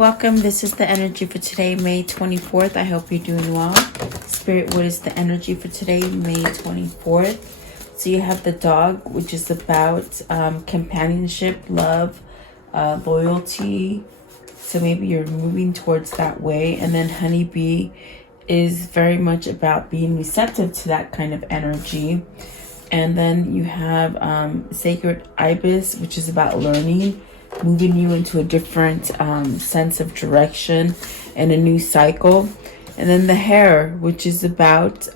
welcome. This is the energy for today, May 24th. I hope you're doing well. Spirit, what is the energy for today, May 24th? So you have the dog, which is about companionship, love, loyalty. So maybe you're moving towards that way. And then honeybee is very much about being receptive to that kind of energy. And then you have sacred ibis, which is about learning, moving you into a different sense of direction and a new cycle. And then the hare, which is about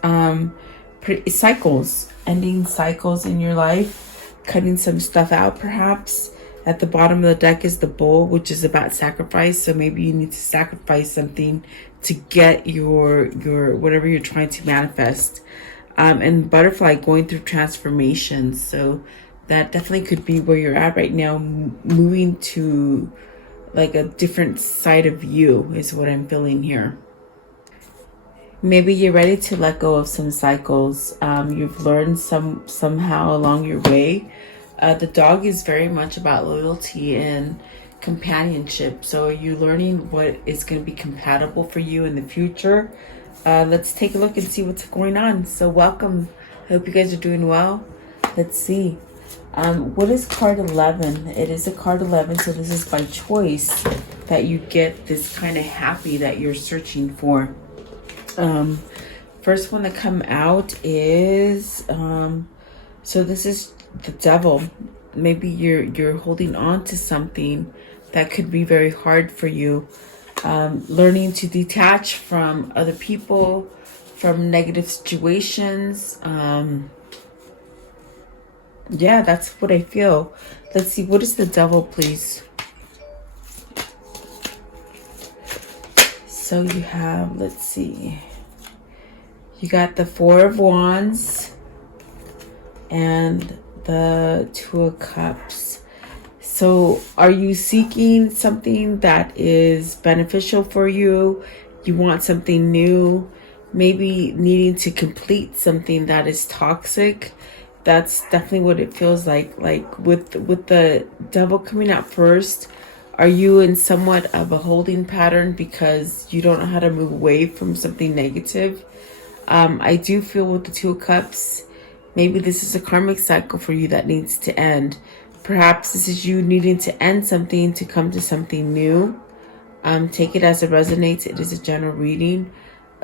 cycles, ending cycles in your life, cutting some stuff out perhaps. At the bottom of the deck is the bull, which is about sacrifice. So maybe you need to sacrifice something to get your whatever you're trying to manifest. And butterfly, going through transformations. So that definitely could be where you're at right now, moving to like a different side of you is what I'm feeling here. Maybe you're ready to let go of some cycles. You've learned somehow along your way. The dog is very much about loyalty and companionship. So are you learning what is going to be compatible for you in the future? Let's take a look and see what's going on. So welcome. I hope you guys are doing well. Let's see. What is card 11? It is a card 11, so this is by choice that you get this kind of happy that you're searching for. First one to come out is, so this is the devil. Maybe you're holding on to something that could be very hard for you. Learning to detach from other people, from negative situations. Yeah, that's what I feel. Let's see, what is the devil, please? So you have, let's see, you got the Four of Wands and the Two of Cups. So are you seeking something that is beneficial for you? You want something new, maybe needing to complete something that is toxic. That's definitely what it feels like. Like with the devil coming out first, are you in somewhat of a holding pattern because you don't know how to move away from something negative? I do feel with the Two of Cups, maybe this is a karmic cycle for you that needs to end. Perhaps this is you needing to end something to come to something new. Take it as it resonates. It is a general reading.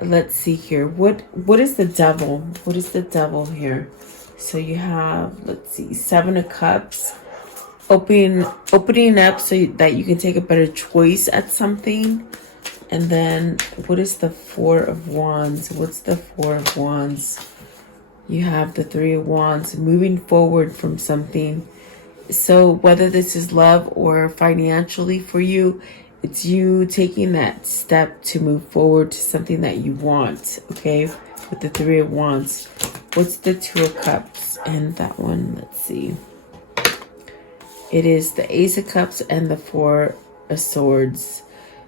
Let's see here. What is the devil? What is the devil here? So you have, let's see, Seven of Cups. Opening up so that you can take a better choice at something. And then what is the Four of Wands? What's the Four of Wands? You have the Three of Wands, moving forward from something. So whether this is love or financially for you, it's you taking that step to move forward to something that you want, okay? With the Three of Wands. What's the Two of Cups? And that one, let's see. It is the Ace of Cups and the Four of Swords.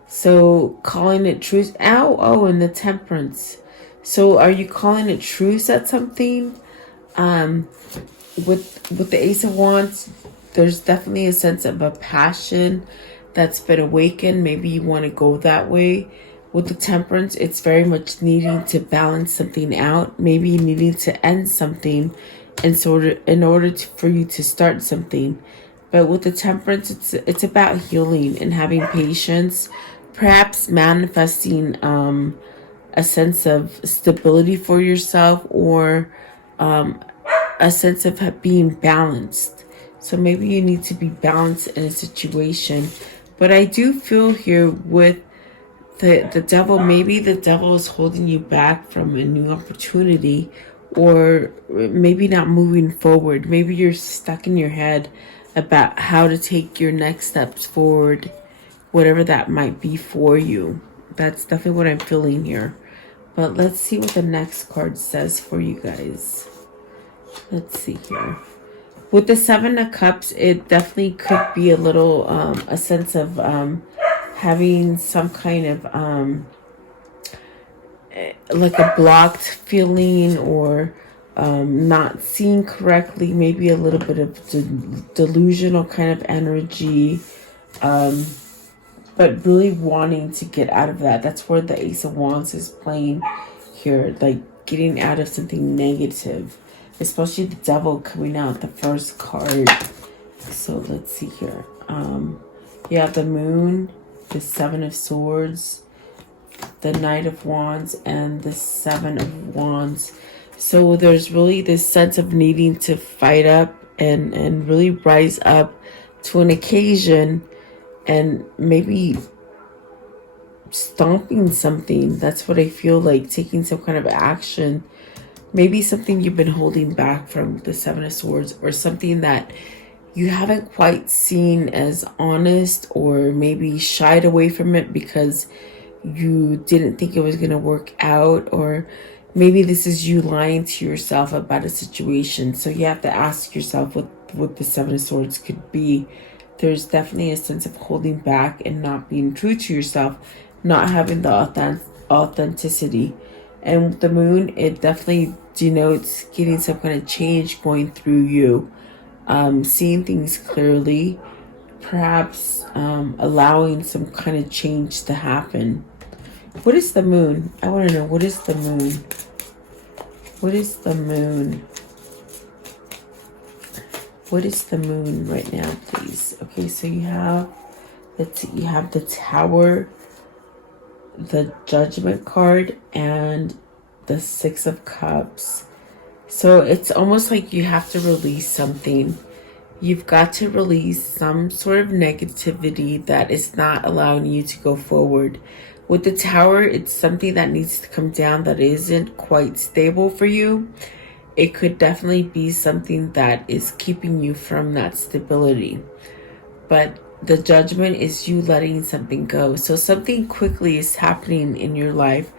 So calling it truce. Oh, and the Temperance. So are you calling it truce at something? With the Ace of Wands, there's definitely a sense of a passion that's been awakened. Maybe you want to go that way. With the Temperance, it's very much needing to balance something out. Maybe you needing to end something in order for you to start something. But with the Temperance, it's about healing and having patience. Perhaps manifesting a sense of stability for yourself, or a sense of being balanced. So maybe you need to be balanced in a situation. But I do feel here with the devil, maybe the devil is holding you back from a new opportunity, or maybe not moving forward. Maybe you're stuck in your head about how to take your next steps forward, whatever that might be for you. That's definitely what I'm feeling here. But let's see what the next card says for you guys. Let's see here. With the Seven of Cups, it definitely could be a little, a sense of having some kind of, like a blocked feeling, or not seeing correctly, maybe a little bit of delusional kind of energy. but really wanting to get out of that. That's where the Ace of Wands is playing here, like getting out of something negative, especially the Devil coming out, the first card. So let's see here. You have the Moon, the Seven of Swords, the Knight of Wands, and the Seven of Wands. So there's really this sense of needing to fight up and really rise up to an occasion, and maybe stomping something. That's what I feel like, taking some kind of action. Maybe something you've been holding back from the Seven of Swords, or something that you haven't quite seen as honest, or maybe shied away from it because you didn't think it was going to work out, or maybe this is you lying to yourself about a situation. So you have to ask yourself what the Seven of Swords could be. There's definitely a sense of holding back and not being true to yourself, not having the authenticity. And with the Moon, it definitely denotes getting some kind of change going through you, seeing things clearly, perhaps allowing some kind of change to happen. What is the Moon? I want to know, what is the Moon? What is the Moon? What is the Moon right now, please? Okay, so you have the Tower, the Judgment card, and the Six of Cups. So it's almost like you have to release something. You've got to release some sort of negativity that is not allowing you to go forward. With the Tower, it's something that needs to come down that isn't quite stable for you. It could definitely be something that is keeping you from that stability. But the Judgment is you letting something go. So something quickly is happening in your life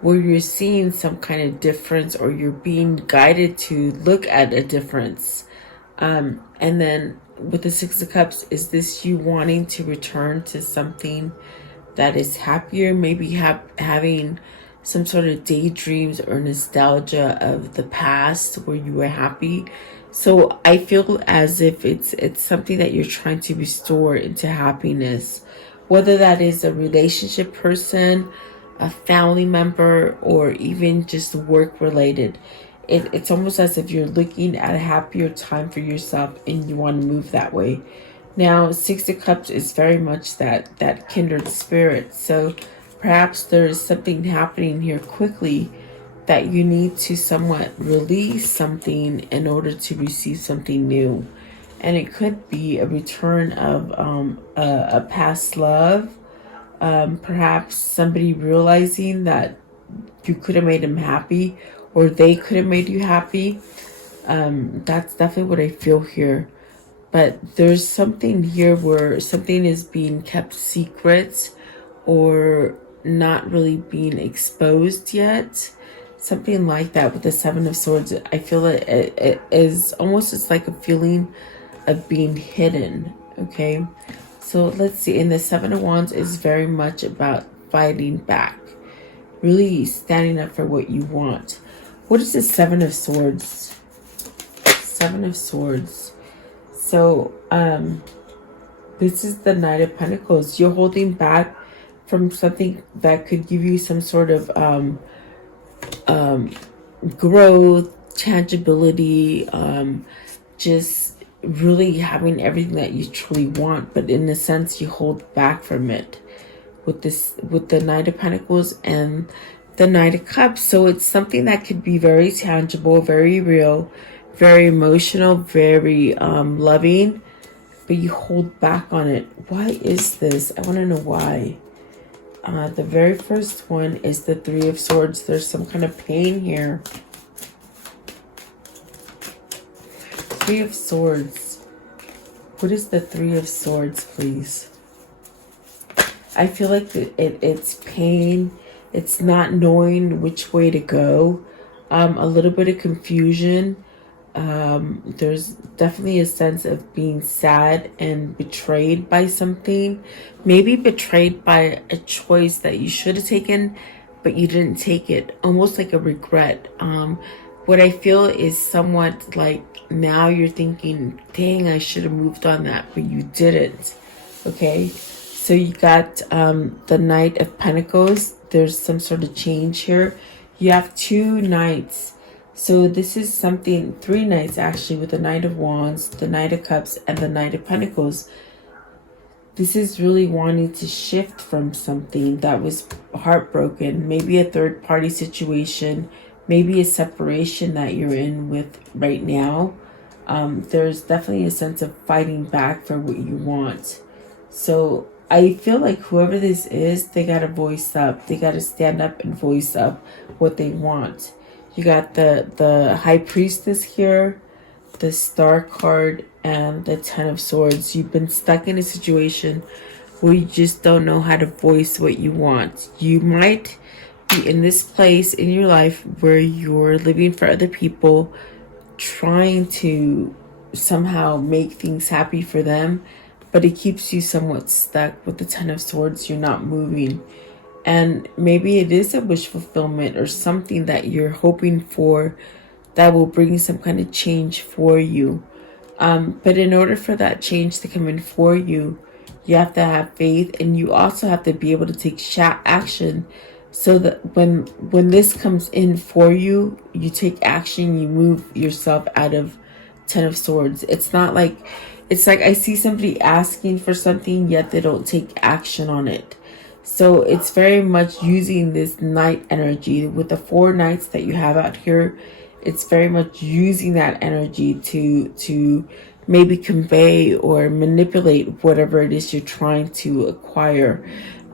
where you're seeing some kind of difference, or you're being guided to look at a difference. And then with the Six of Cups, is this you wanting to return to something that is happier, maybe having some sort of daydreams or nostalgia of the past where you were happy. So I feel as if it's something that you're trying to restore into happiness, whether that is a relationship person, a family member, or even just work related. It's almost as if you're looking at a happier time for yourself and you want to move that way. Now, Six of Cups is very much that kindred spirit. So perhaps there's something happening here quickly that you need to somewhat release something in order to receive something new. And it could be a return of a past love. Perhaps somebody realizing that you could have made them happy, or they could have made you happy. That's definitely what I feel here. But there's something here where something is being kept secret, or not really being exposed yet. Something like that with the Seven of Swords. I feel it is almost, it's like a feeling of being hidden. Okay, so let's see. And the Seven of Wands is very much about fighting back, really standing up for what you want. What is the Seven of Swords? Seven of Swords. So this is the Knight of Pentacles. You're holding back from something that could give you some sort of growth, tangibility, just really having everything that you truly want, but in a sense you hold back from it with the Knight of Pentacles and the Knight of Cups. So it's something that could be very tangible, very real, very emotional, very loving, but you hold back on it. Why is this? I want to know why. The very first one is the Three of Swords. There's some kind of pain here. Three of Swords. What is the Three of Swords, please? I feel like it's pain. It's not knowing which way to go. A little bit of confusion. There's definitely a sense of being sad and betrayed by something. Maybe betrayed by a choice that you should have taken, but you didn't take it. Almost like a regret. What I feel is somewhat like now you're thinking, dang, I should have moved on that, but you didn't. Okay? So you got the Knight of Pentacles. There's some sort of change here. You have 2 knights. So this is something, 3 knights actually, with the Knight of Wands, the Knight of Cups, and the Knight of Pentacles. This is really wanting to shift from something that was heartbroken. Maybe a third party situation. Maybe a separation that you're in with right now. There's definitely a sense of fighting back for what you want. So I feel like whoever this is, they got to voice up. They got to stand up and voice up what they want. You got the High Priestess here, the Star card, and the Ten of Swords. You've been stuck in a situation where you just don't know how to voice what you want. You might be in this place in your life where you're living for other people, trying to somehow make things happy for them, but it keeps you somewhat stuck with the Ten of Swords. You're not moving. And maybe it is a wish fulfillment or something that you're hoping for that will bring some kind of change for you. But in order for that change to come in for you, you have to have faith, and you also have to be able to take action, so that when this comes in for you, you take action, you move yourself out of Ten of Swords. It's like I see somebody asking for something, yet they don't take action on it. So it's very much using this Knight energy with the 4 knights that you have out here. It's very much using that energy to maybe convey or manipulate whatever it is you're trying to acquire.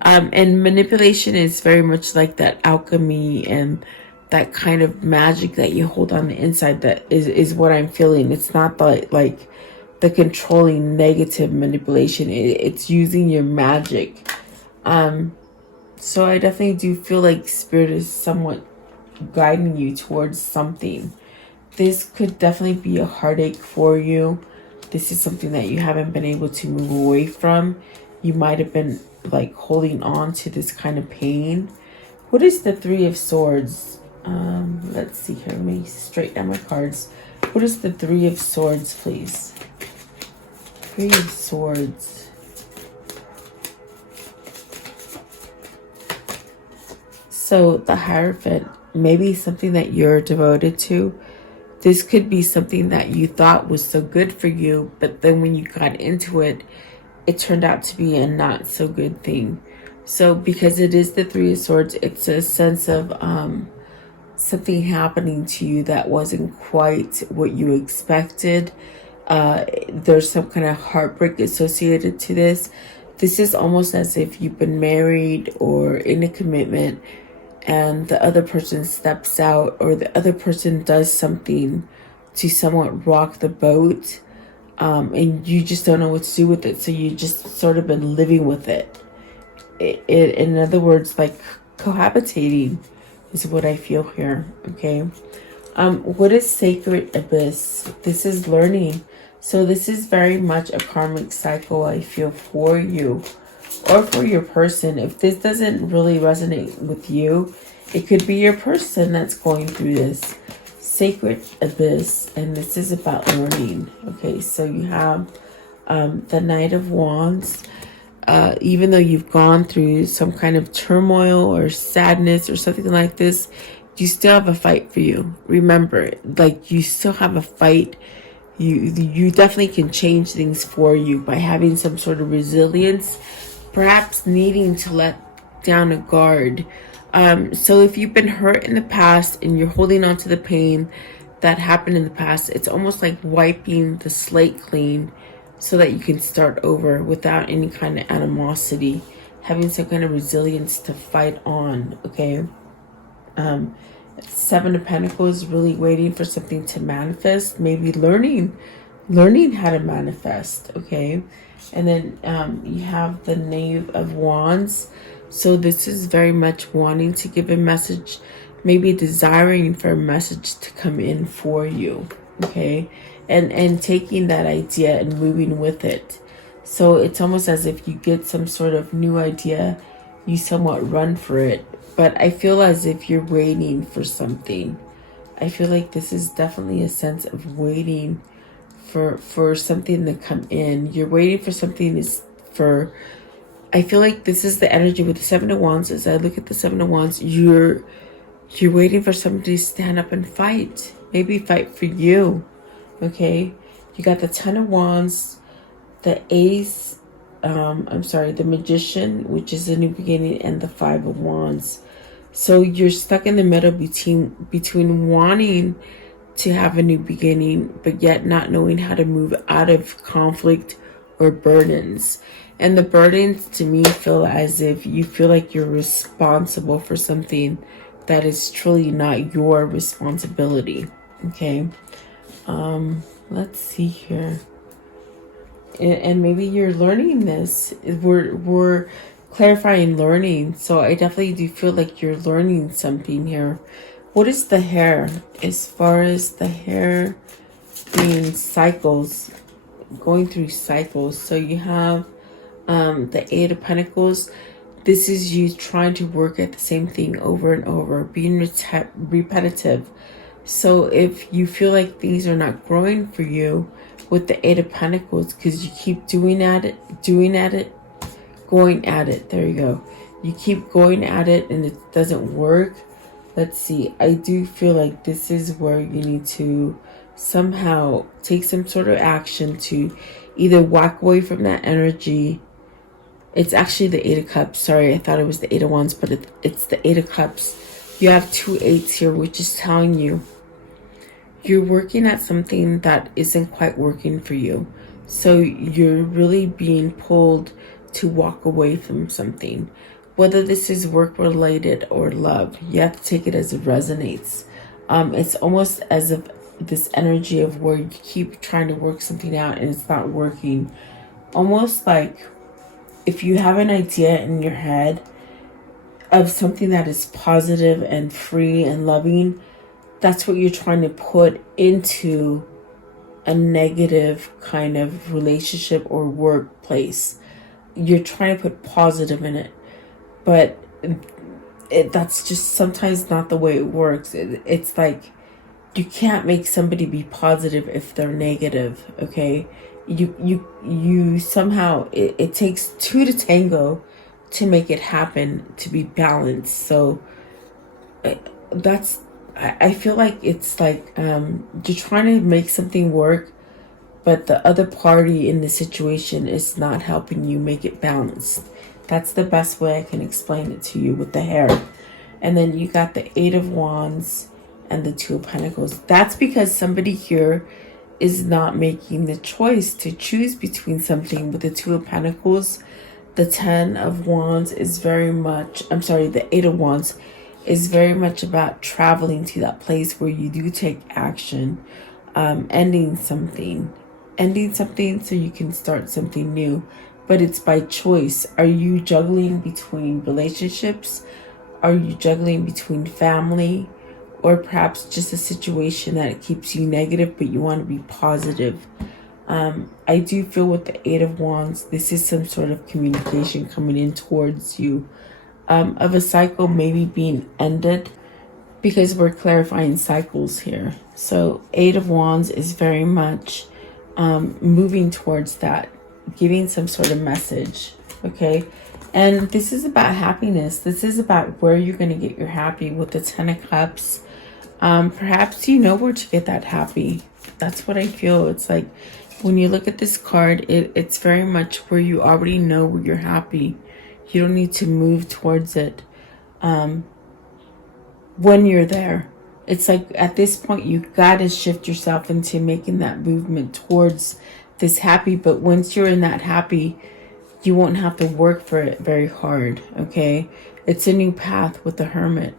And manipulation is very much like that alchemy and that kind of magic that you hold on the inside. That is what I'm feeling. It's not like the controlling negative manipulation. It's using your magic. So I definitely do feel like Spirit is somewhat guiding you towards something. This could definitely be a heartache for you. This is something that you haven't been able to move away from. You might have been like holding on to this kind of pain. What is the Three of Swords? Let's see here. Let me straighten out my cards. What is the Three of Swords, please? Three of Swords. So the Hierophant, maybe something that you're devoted to. This could be something that you thought was so good for you, but then when you got into it, it turned out to be a not so good thing. So because it is the Three of Swords, it's a sense of something happening to you that wasn't quite what you expected. There's some kind of heartbreak associated to this. This is almost as if you've been married or in a commitment, and the other person steps out, or the other person does something to somewhat rock the boat, and you just don't know what to do with it. So you just sort of been living with it. In other words, like cohabitating is what I feel here. Okay. What is Sacred Abyss? This is learning. So this is very much a karmic cycle, I feel, for you or for your person. If this doesn't really resonate with you, it could be your person that's going through this. Sacred Abyss, and this is about learning. Okay, so you have the Knight of Wands. Even though you've gone through some kind of turmoil or sadness or something like this, you still have a fight for you. Remember, like, you still have a fight. You definitely can change things for you by having some sort of resilience, perhaps needing to let down a guard. So if you've been hurt in the past and you're holding on to the pain that happened in the past, it's almost like wiping the slate clean so that you can start over without any kind of animosity, having some kind of resilience to fight on. Okay. Seven of Pentacles, really waiting for something to manifest, maybe learning how to manifest. Okay. And then you have the Knave of Wands. So this is very much wanting to give a message, maybe desiring for a message to come in for you. Okay. And taking that idea and moving with it. So it's almost as if you get some sort of new idea, you somewhat run for it. But I feel as if you're waiting for something. I feel like this is definitely a sense of waiting for something to come in. You're waiting for something I feel like this is the energy with the Seven of Wands. As I look at the Seven of Wands, you're waiting for somebody to stand up and fight. Maybe fight for you. Okay? You got the Ten of Wands, the Ace, the Magician, which is a new beginning, and the Five of Wands. So you're stuck in the middle between wanting to have a new beginning, but yet not knowing how to move out of conflict or burdens. And the burdens to me feel as if you feel like you're responsible for something that is truly not your responsibility. Okay. Let's see here. And maybe you're learning this. We're clarifying learning. So I definitely do feel like you're learning something here. What is the hair? As far as the hair being cycles, going through cycles. So you have the Eight of Pentacles. This is you trying to work at the same thing over and over, being repetitive. So if you feel like things are not growing for you with the Eight of Pentacles, because you keep going at it, there you go. You keep going at it and it doesn't work. Let's see. I do feel like this is where you need to somehow take some sort of action to either walk away from that energy. It's actually the Eight of Cups. Sorry, I thought it was the Eight of Wands, but it's the Eight of Cups. You have two eights here, which is telling you you're working at something that isn't quite working for you. So you're really being pulled to walk away from something. Whether this is work-related or love, you have to take it as it resonates. It's almost as if this energy of where you keep trying to work something out and it's not working. Almost like if you have an idea in your head of something that is positive and free and loving, that's what you're trying to put into a negative kind of relationship or workplace. You're trying to put positive in it. But that's just sometimes not the way it works. It's like you can't make somebody be positive if they're negative, okay? You somehow, it takes two to tango to make it happen, to be balanced. So I feel like it's like you're trying to make something work, but the other party in the situation is not helping you make it balanced. That's the best way I can explain it to you with the hair. And then you got the Eight of Wands and the Two of Pentacles. That's because somebody here is not making the choice to choose between something. With the Two of Pentacles, the Ten of Wands is very much, the Eight of Wands is very much about traveling to that place where you do take action, ending something so you can start something new. But it's by choice. Are you juggling between relationships? Are you juggling between family? Or perhaps just a situation that it keeps you negative, but you want to be positive? I do feel with the Eight of Wands, this is some sort of communication coming in towards you. Of a cycle maybe being ended, because we're clarifying cycles here. So Eight of Wands is very much moving towards that, giving some sort of message, okay? And this is about happiness. This is about where you're going to get your happy with the Ten of Cups. Perhaps you know where to get that happy. That's what I feel. It's like when you look at this card, it's very much where you already know where you're happy. You don't need to move towards it when you're there. It's like at this point, you got to shift yourself into making that movement towards this happy. But once you're in that happy, you won't have to work for it very hard, okay? It's a new path with the Hermit.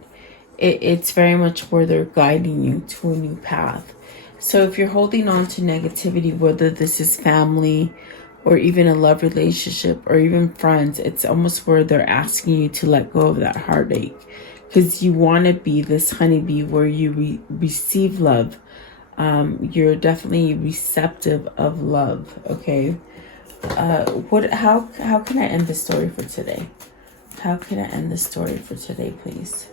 It's very much where they're guiding you to a new path. So if you're holding on to negativity, whether this is family or even a love relationship or even friends, it's almost where they're asking you to let go of that heartache, because you want to be this honeybee where you receive love. You're definitely receptive of love, okay? How can I end the story for today? How can I end the story for today, please?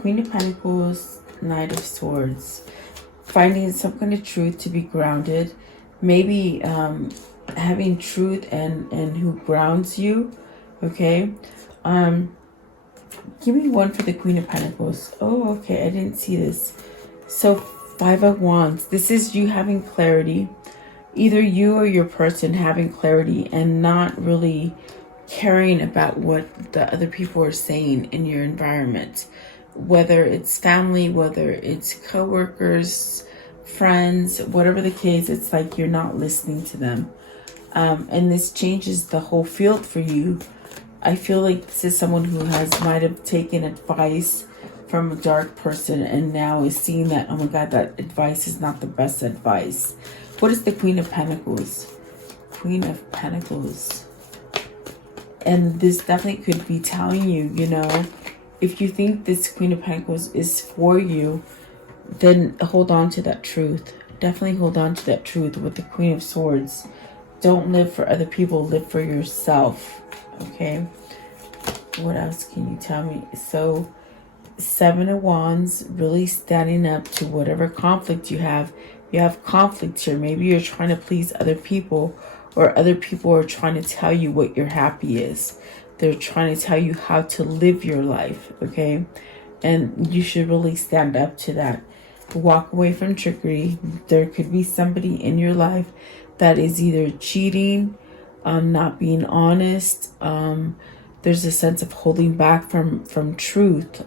Queen of Pentacles, Knight of Swords. Finding some kind of truth to be grounded. Maybe having truth and who grounds you. Okay. Give me one for the Queen of Pentacles. Oh, okay. I didn't see this. So 5 of Wands. This is you having clarity. Either you or your person having clarity and not really caring about what the other people are saying in your environment. Whether it's family, whether it's coworkers, friends, whatever the case, it's like you're not listening to them. And this changes the whole field for you. I feel like this is someone who might have taken advice from a dark person and now is seeing that, oh my God, that advice is not the best advice. What is the Queen of Pentacles? Queen of Pentacles. And this definitely could be telling you, you know, if you think this Queen of Pentacles is for you, then hold on to that truth. Definitely hold on to that truth with the Queen of Swords. Don't live for other people, live for yourself. Okay. What else can you tell me? So 7 of Wands, really standing up to whatever conflict you have. You have conflict here. Maybe you're trying to please other people, or other people are trying to tell you what your happy is. They're trying to tell you how to live your life. Okay. And you should really stand up to that. Walk away from trickery. There could be somebody in your life that is either cheating, not being honest. There's a sense of holding back from truth.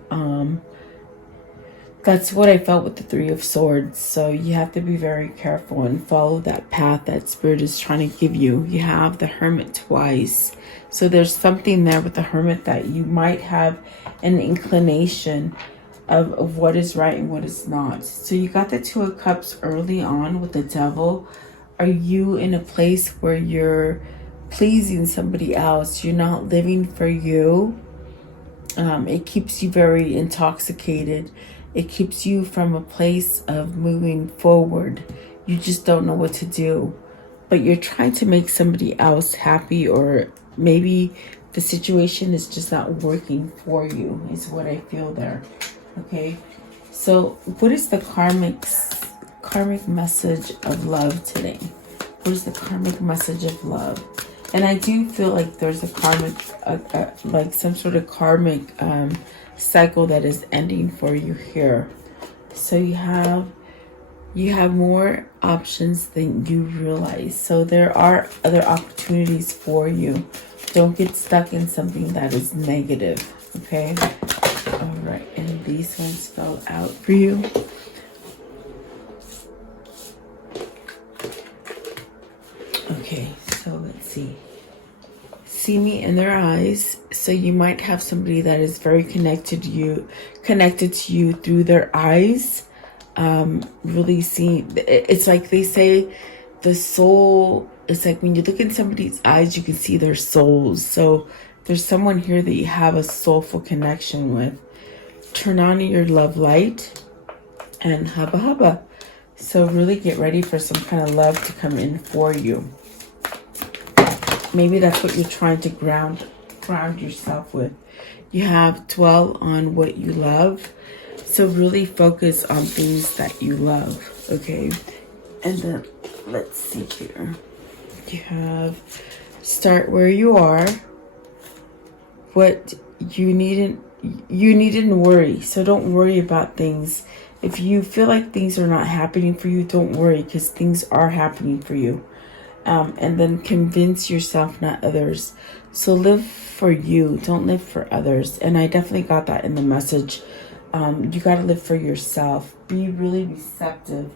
That's what I felt with the 3 of Swords. So you have to be very careful and follow that path that Spirit is trying to give you. You have the Hermit twice. So there's something there with the Hermit that you might have an inclination of what is right and what is not. So you got the 2 of Cups early on with the Devil. Are you in a place where you're pleasing somebody else? You're not living for you. It keeps you very intoxicated. It keeps you from a place of moving forward. You just don't know what to do. But you're trying to make somebody else happy, or maybe the situation is just not working for you, is what I feel there. Okay. So what is the karmic message of love today? What is the karmic message of love? And I do feel like there's a karmic, like some sort of karmic cycle that is ending for you here. So you have more options than you realize. So there are other opportunities for you. Don't get stuck in something that is negative. Okay. All right. And these ones fell out for you. Okay. So let's see. See me in their eyes. So you might have somebody that is very connected to you through their eyes. Really seeing, it's like they say the soul, it's like when you look in somebody's eyes, you can see their souls. So there's someone here that you have a soulful connection with. Turn on your love light and hubba hubba. So really get ready for some kind of love to come in for you. Maybe that's what you're trying to ground yourself with. You have dwell on what you love. So really focus on things that you love. Okay. And then let's see here. You have start where you are. What you needn't worry. So don't worry about things. If you feel like things are not happening for you, don't worry, because things are happening for you. And then convince yourself, not others. So live for you. Don't live for others. And I definitely got that in the message. You got to live for yourself. Be really receptive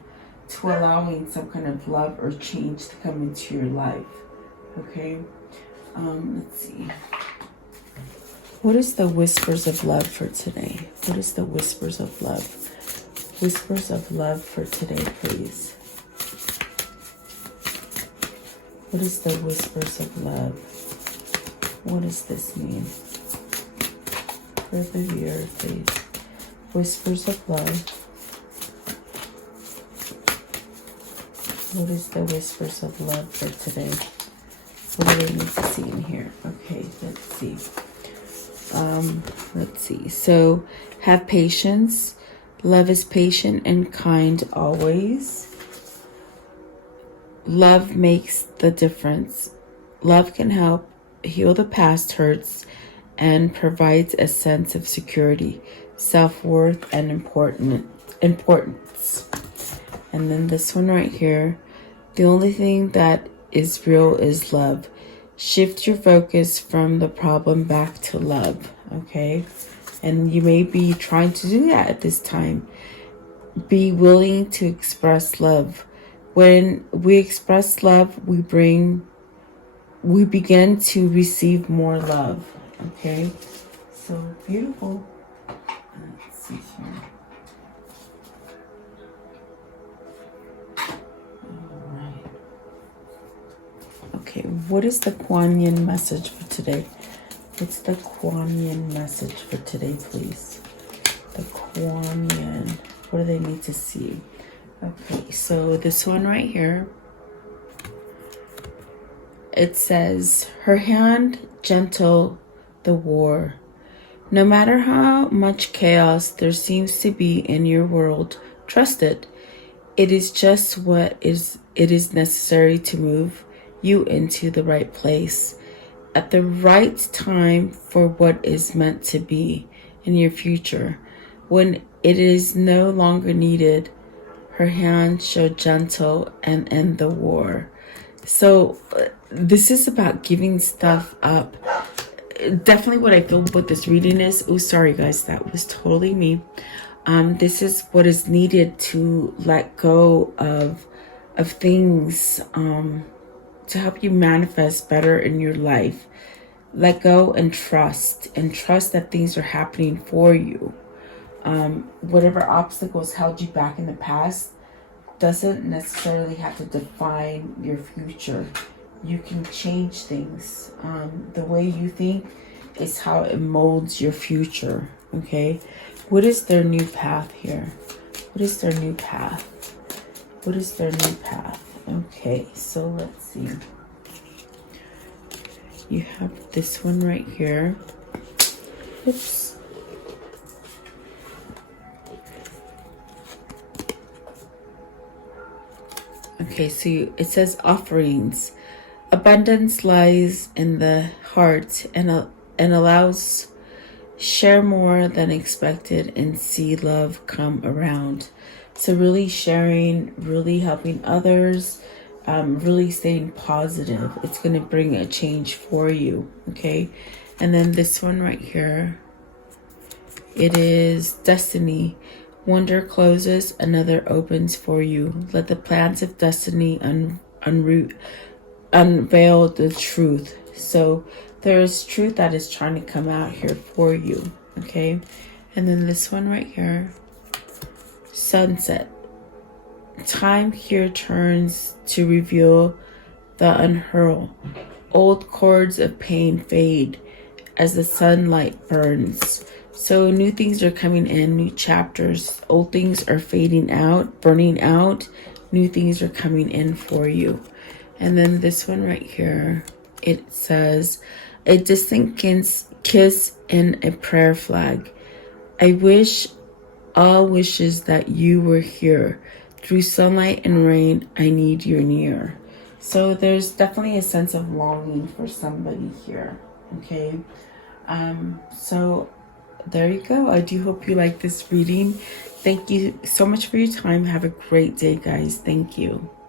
to allowing some kind of love or change to come into your life. Okay. Let's see. What is the whispers of love for today? What is the whispers of love? Whispers of love for today, please. What is the whispers of love? What does this mean? For the viewer, please. Whispers of love. What is the whispers of love for today? What do they need to see in here? Okay, let's see. Let's see. So, have patience. Love is patient and kind always. Love makes the difference. Love can help heal the past hurts and provides a sense of security, self-worth, and importance. And then this one right here, the only thing that is real is love. Shift your focus from the problem back to love, okay? And you may be trying to do that at this time. Be willing to express love. When we express love, we begin to receive more love, okay? So beautiful. Let's see here. All right. Okay, what is the Kuan Yin message for today? What's the Kuan Yin message for today, please? The Kuan Yin. What do they need to see? Okay, so this one right here, it says, her hand gentle the war. No matter how much chaos there seems to be in your world, trust it. It is just what it is necessary to move you into the right place at the right time for what is meant to be in your future. When it is no longer needed, her hand show gentle and end the war. So this is about giving stuff up. Definitely what I feel with this reading is, oh, sorry guys, that was totally me. This is what is needed to let go of things to help you manifest better in your life. Let go and trust that things are happening for you. Whatever obstacles held you back in the past doesn't necessarily have to define your future. You can change things. The way you think is how it molds your future, okay? What is their new path here? What is their new path? What is their new path? Okay, so let's see. You have this one right here. Oops. Okay, so it says offerings. Abundance lies in the heart and allows share more than expected and see love come around. So really sharing, really helping others, really staying positive. It's going to bring a change for you, okay? And then this one right here, it is destiny. One door closes, another opens for you. Let the plans of destiny unveil the truth. So there is truth that is trying to come out here for you, okay? And then this one right here, sunset. Time here turns to reveal the unhurl. Old cords of pain fade as the sunlight burns. So new things are coming in, new chapters. Old things are fading out, burning out. New things are coming in for you. And then this one right here, it says, a distant kiss in a prayer flag. I wish all wishes that you were here. Through sunlight and rain, I need you near. So there's definitely a sense of longing for somebody here, okay? So there you go. I do hope you like this reading. Thank you so much for your time. Have a great day, guys. Thank you.